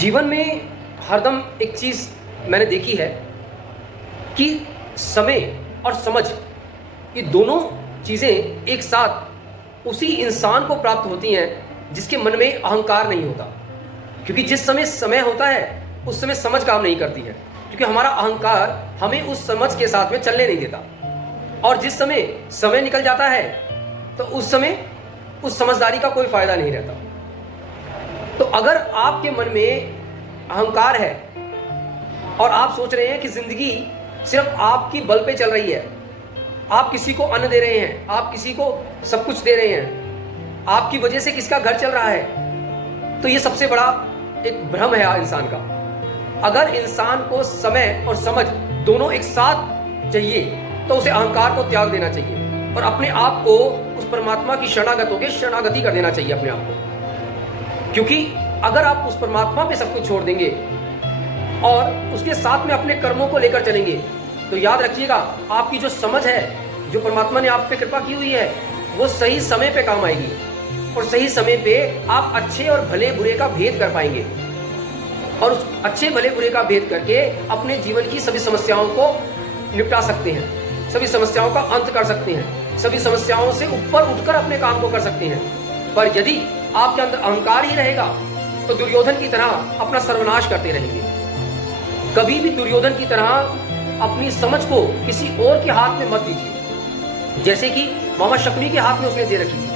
जीवन में हरदम एक चीज़ मैंने देखी है कि समय और समझ ये दोनों चीज़ें एक साथ उसी इंसान को प्राप्त होती हैं जिसके मन में अहंकार नहीं होता। क्योंकि जिस समय समय होता है उस समय समझ काम नहीं करती है, क्योंकि हमारा अहंकार हमें उस समझ के साथ में चलने नहीं देता। और जिस समय समय निकल जाता है तो उस समय उस समझदारी का कोई फायदा नहीं रहता। तो अगर आपके मन में अहंकार है और आप सोच रहे हैं कि जिंदगी सिर्फ आपकी बल पे चल रही है, आप किसी को अन्न दे रहे हैं, आप किसी को सब कुछ दे रहे हैं, आपकी वजह से किसका घर चल रहा है, तो ये सबसे बड़ा एक भ्रम है इंसान का। अगर इंसान को समय और समझ दोनों एक साथ चाहिए तो उसे अहंकार को त्याग देना चाहिए और अपने आप को उस परमात्मा की शरणागत होकर शरणागति कर देना चाहिए अपने आप को। क्योंकि अगर आप उस परमात्मा पे सब कुछ छोड़ देंगे और उसके साथ में अपने कर्मों को लेकर चलेंगे तो याद रखिएगा, आपकी जो समझ है, जो परमात्मा ने आप पे कृपा की हुई है, वो सही समय पे काम आएगी और सही समय पे आप अच्छे और भले बुरे का भेद कर पाएंगे और उस अच्छे भले बुरे का भेद करके अपने जीवन की सभी समस्याओं को निपटा सकते हैं, सभी समस्याओं का अंत कर सकते हैं, सभी समस्याओं से ऊपर उठकर अपने काम को कर सकते हैं। पर यदि आपके अंदर अहंकार ही रहेगा तो दुर्योधन की तरह अपना सर्वनाश करते रहेंगे। कभी भी दुर्योधन की तरह अपनी समझ को किसी और के हाथ में मत दीजिए, जैसे कि मामा शकुनी के हाथ में उसने दे रखी।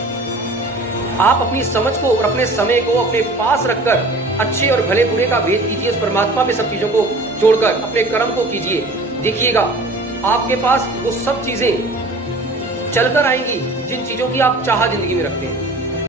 आप अपनी समझ को और अपने समय को अपने पास रखकर अच्छे और भले बुरे का भेद कीजिए, उस परमात्मा पे सब चीजों को छोड़कर अपने कर्म को कीजिए। देखिएगा आपके पास वो सब चीजें चलकर आएंगी जिन चीजों की आप चाह जिंदगी में रखते हैं।